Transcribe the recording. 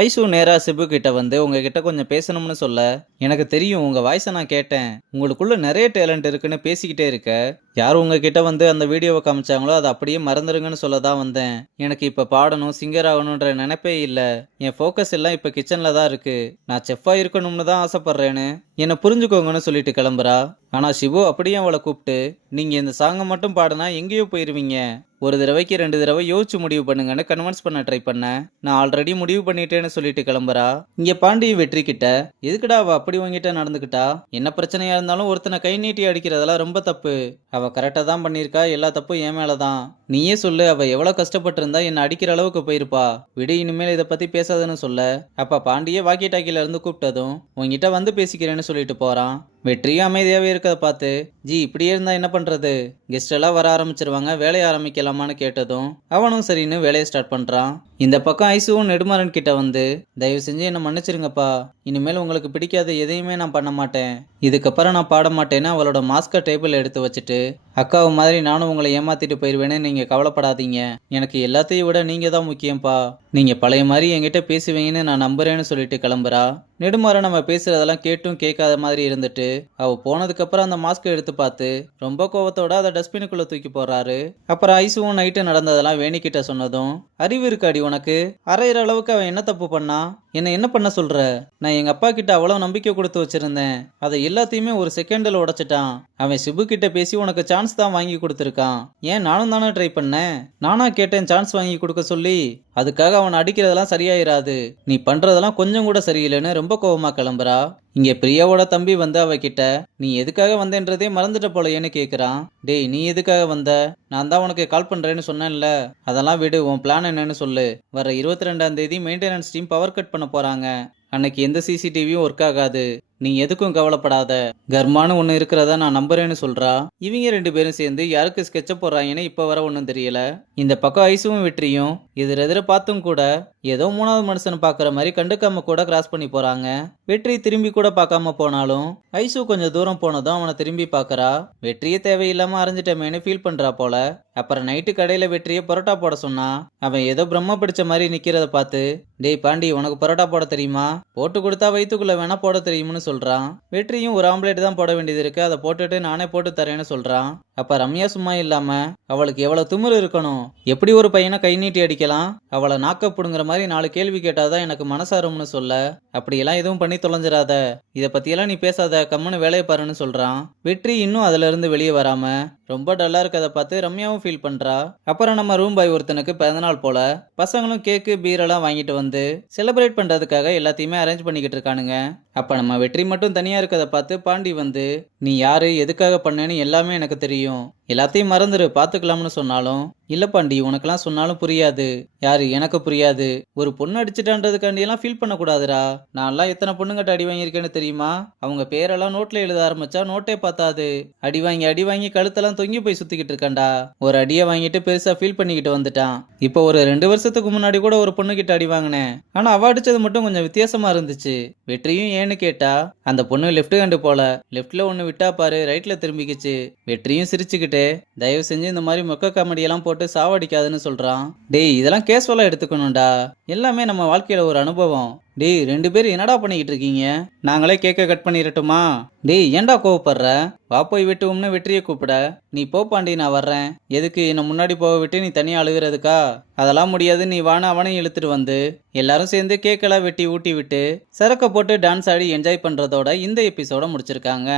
Ice நேரா சிபு கிட்ட வந்து உங்ககிட்ட கொஞ்சம் பேசணும்னு சொல்ல, எனக்கு தெரியும் உங்க வாய்ஸை நான் கேட்டேன். உங்களுக்குள்ள நிறைய டேலண்ட் இருக்குன்னு பேசிக்கிட்டே இருக்க. யார் உங்ககிட்ட வந்து அந்த வீடியோவை காமிச்சாங்களோ அதை அப்படியே மறந்துடுங்கன்னு சொல்ல தான் வந்தேன். எனக்கு இப்ப பாடணும், சிங்கர் ஆகணுன்ற நினைப்பே இல்ல. என் ஃபோக்கஸ் எல்லாம் இப்ப கிச்சன்ல தான் இருக்கு. நான் செஃப்பா இருக்கணும்னு தான் ஆசைப்படுறேன்னு என்னை புரிஞ்சுக்கோங்கன்னு சொல்லிட்டு கிளம்புறா. ஆனா சிபு அப்படியே அவளை கூப்பிட்டு, நீங்க இந்த சாங்கை மட்டும் பாடினா எங்கேயோ போயிருவீங்க. ஒரு தடவைக்கு 2 தடவை யோசிச்சு முடிவு பண்ணுங்கன்னு கன்வின்ஸ் பண்ண ட்ரை பண்ணேன். நான் ஆல்ரெடி முடிவு பண்ணிட்டேன்னு சொல்லிட்டு கிளம்புறா. இங்க பாண்டி வெற்றி கிட்ட, எதுக்குடா அவ அப்படி உங்ககிட்ட நடந்துக்கிட்டா? என்ன பிரச்சனையா இருந்தாலும் ஒருத்தனை கை நீட்டி அடிக்கிறதெல்லாம் ரொம்ப தப்பு. அவ கரெக்டா தான் பண்ணியிருக்கா, எல்லா தப்பும் என் மேலதான். நீயே சொல்லு, அவ எவ்வளவு கஷ்டப்பட்டு இருந்தா என்ன அடிக்கிற அளவுக்கு போயிருப்பா. விடு, இனிமேல் இதை பத்தி பேசாதுன்னு சொல்ல, அப்ப பாண்டியே வாக்கி டாக்கில இருந்து கூப்பிட்டதும் உங்ககிட்ட வந்து பேசிக்கிறேன்னு சொல்லிட்டு போறான். வெற்றியும் அமைதியாவே இருக்கதை பார்த்து, ஜி இப்படியே இருந்தா என்ன பண்றது? கெஸ்ட் எல்லாம் வர ஆரம்பிச்சிருவாங்க, வேலையை ஆரம்பிக்கலாமான்னு கேட்டதும் அவனும் சரின்னு வேலையை ஸ்டார்ட் பண்றான். இந்த பக்கம் ஐசுவும் நெடுமாறன் கிட்ட வந்து, தயவு செஞ்சு என்ன மன்னிச்சிருங்கப்பா. இனிமேல் உங்களுக்கு பிடிக்காத எதையுமே நான் பண்ண மாட்டேன். இதுக்கப்புறம் நான் பாட மாட்டேன்னு அவளோட மாஸ்கை டேபிள் எடுத்து வச்சுட்டு, அக்காவு மாதிரி நானும் உங்களை ஏமாத்திட்டு போயிடுவேன்னு நீங்க கவலைப்படாதீங்க. எனக்கு எல்லாத்தையும் விட நீங்க தான் முக்கியம்ப்பா. நீங்க பழைய மாதிரி என்கிட்ட பேசுவீங்கன்னு நான் நம்புறேன்னு சொல்லிட்டு கிளம்புறா. நெடுமாறன் நம்ம பேசுறதெல்லாம் கேட்டும் கேட்காத மாதிரி இருந்துட்டு, அவ போனதுக்கு அப்புறம் அந்த மாஸ்கை எடுத்து பார்த்து ரொம்ப கோவத்தோட அதை டஸ்ட்பினுக்குள்ள தூக்கி போடுறாரு. அப்புறம் ஐசுவும் நைட்டு நடந்ததெல்லாம் வேணிக்கிட்ட சொன்னதும், அறிவு இருக்காடி உனக்கு? அரையிற அளவுக்கு அவன் என்ன தப்பு பண்ணா? என்ன பண்ண சொல்ற? நான் எங்க அப்பா கிட்ட அவ்வளவு நம்பிக்கை கொடுத்து வச்சிருந்தேன். அதை எல்லாத்தையுமே ஒரு செகண்ட்ல உடைச்சிட்டான். அவன் சிபு கிட்ட பேசி உனக்கு சான்ஸ் தான் வாங்கி கொடுத்துருக்கான். ஏன் நானும் தானே ட்ரை பண்ணேன். நானா கேட்டேன் சான்ஸ் வாங்கி கொடுக்க சொல்லி. அதுக்காக அவனை அடிக்கிறதெல்லாம் சரியாயிராது. நீ பண்றதெல்லாம் கொஞ்சம் கூட சரியில்லைன்னு ரொம்ப கோவமா கிளம்புறா. இங்க பிரியாவோட தம்பி வந்து அவகிட்ட, நீ எதுக்காக வந்தேன்றதே மறந்துட்ட போலயேன்னு கேக்குறான். டேய், நீ எதுக்காக வந்த? நான் தான் உனக்கு கால் பண்றேன்னு சொன்னேன்ல. அதெல்லாம் விடு, உன் பிளான் என்னன்னு சொல்லு. வர 22ஆம் தேதி மெயின்டெனன்ஸ் டீம் பவர் கட் பண்ண போறாங்க. அன்னைக்கு எந்த சிசிடிவியும் ஒர்க் ஆகாது. நீ எதுக்கும் கவலைப்படாத. கர்மானு ஒன்று இருக்கிறதா நான் நம்புறேன்னு சொல்றா. இவங்க 2 பேரும் சேர்ந்து யாருக்கு ஸ்கெட்ச போடுறாங்கன்னு இப்ப வர ஒன்றும் தெரியல. இந்த பக்கம் ஐசுவும் வெற்றியும் எதிர பார்த்தும் கூட ஏதோ 3வது மனுஷன் பாக்குற மாதிரி கண்டுக்காம கூட கிராஸ் பண்ணி போறாங்க. வெற்றி திரும்பி கூட பார்க்காம போனாலும் ஐசு கொஞ்சம் தூரம் போனதும் அவனை திரும்பி பாக்குறா. வெற்றியே தேவையில்லாம அரைஞ்சிட்டமேனு ஃபீல் பண்றா போல. அப்புறம் நைட்டு கடையில வெற்றியை பரோட்டா போட சொன்னா. அவன் ஏதோ பிரம்ம பிடிச்ச மாதிரி நிக்கிறத பார்த்து, டேய் பாண்டி, உனக்கு பரோட்டா போட தெரியுமா? போட்டு கொடுத்தா வயிற்றுக்குள்ள வேணா போட தெரியும்னு சொல்றான். வெற்றியும் ஒரு ஆம்லேட் தான் போட வேண்டியது இருக்கு, அதை போட்டுட்டு நானே போட்டு தரேன்னு சொல்றான். அப்ப ரம்யா சும்மா இல்லாம அவளுக்கு எவ்வளவு திமிரு இருக்கணும்? எப்படி ஒரு பையனை கை நீட்டி அடிக்கலாம்? அவளை நாக்க புடுங்குற மாதிரி 4 கேள்வி கேட்டாதான் எனக்கு மனசாரும்னு சொல்ல, அப்படியெல்லாம் எதுவும் பண்ணி தொலைஞ்சிடாத. இதை பத்தியெல்லாம் நீ பேசாத, கம்முன்னு வேலையை பாருன்னு சொல்றான். வெற்றி இன்னும் அதுல இருந்து வெளியே வராம ரொம்ப டல்லா இருக்கதை பார்த்து ரம்யாவும் ஃபீல் பண்றா. அப்புறம் நம்ம ரூம் பாய் ஒருத்தனுக்கு பிறந்தநாள் போல. பசங்களும் கேக்கு பீரெல்லாம் வாங்கிட்டு வந்து செலிப்ரேட் பண்றதுக்காக எல்லாத்தையுமே அரேஞ்ச் பண்ணிக்கிட்டு இருக்கானுங்க. அப்ப நம்ம வெற்றி மட்டும் தனியா இருக்கதை பார்த்து பாண்டி வந்து, நீ யாரு, எதுக்காக பண்ணேன்னு எல்லாமே எனக்கு தெரியும், எல்லாத்தையும் மறந்துரு, பாத்துக்கலாம்னு சொன்னாலும், இல்ல பாண்டி, உனக்கெல்லாம் சொன்னாலும் புரியாது. யாரு? எனக்கு புரியாது. ஒரு பொண்ணு அடிச்சுட்டான்றதுக்காண்டி எல்லாம் ஃபீல் பண்ண கூடாதுரா. நான்லாம் எத்தனை பொண்ணுங்கிட்ட அடி வாங்கியிருக்கேன்னு தெரியுமா? அவங்க பேரெல்லாம் நோட்ல எழுத ஆரம்பிச்சா நோட்டே பார்த்தாது. அடி வாங்கி கழுத்தெல்லாம் தொங்கி போய் சுத்திக்கிட்டு இருக்கான்டா. ஒரு அடியை வாங்கிட்டு பெருசா ஃபீல் பண்ணிக்கிட்டு வந்துட்டான். இப்போ ஒரு 2 வருஷத்துக்கு முன்னாடி கூட ஒரு பொண்ணு கிட்ட அடி வாங்கினேன். ஆனா அவ அடிச்சது மட்டும் கொஞ்சம் வித்தியாசமா இருந்துச்சு. வெற்றியும் ஏன்னு கேட்டா, அந்த பொண்ணு லெஃப்ட் ஹேண்டு போல, லெஃப்ட்ல ஒண்ணு விட்டா பாரு, ரைட்ல திரும்பிக்கிச்சு. வெற்றியும் சிரிச்சுக்கிட்டு, தயவு செஞ்சு இந்த மாதிரி மொக்க காமெடியெல்லாம் போட்டு சாவடிக்காதுன்னு சொல்றான். டேய், இதெல்லாம் கேஸ்வலா எடுத்துக்கணும்டா. எல்லாமே நம்ம வாழ்க்கையில ஒரு அனுபவம். டேய், 2 பேரும் என்னடா பண்ணிக்கிட்டு இருக்கீங்க? நாங்களே கேக்க கட் பண்ணிடட்டுமா? டேய், ஏன்டா கோவப்படுற? வா போய் வெட்டுவோம்னு வெற்றியை கூப்பிட, நீ போ பாண்டி, நான் வர்றேன். எதுக்கு என்ன முன்னாடி போக விட்டு நீ தனியா அழுகிறதுக்கா? அதெல்லாம் முடியாது, நீ வான அவனையும் இழுத்துட்டு வந்து எல்லாரும் சேர்ந்து கேக்கெல்லாம் வெட்டி ஊட்டி விட்டு சரக்க போட்டு டான்ஸ் ஆடி என்ஜாய் பண்றதோட இந்த எபிசோட முடிச்சிருக்காங்க.